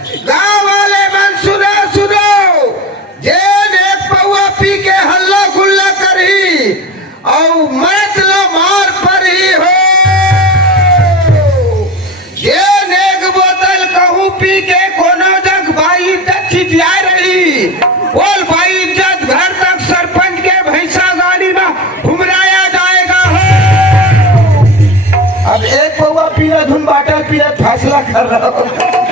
गाँव वाले मन सुनो सुनो, जे एक पौआ पी के हल्ला गुल्ला करी और मत लो मार परी हो, जे एक बोतल कहूँ पी के कोनो जग भाई इज्जत छिटिया रही, बोल भाई इज्जत घर तक सरपंच के भैंसा गाड़ी में घुमराया जाएगा हो। अब एक पौआ पीला धुन बाटल पीला फैसला कर रहा हो।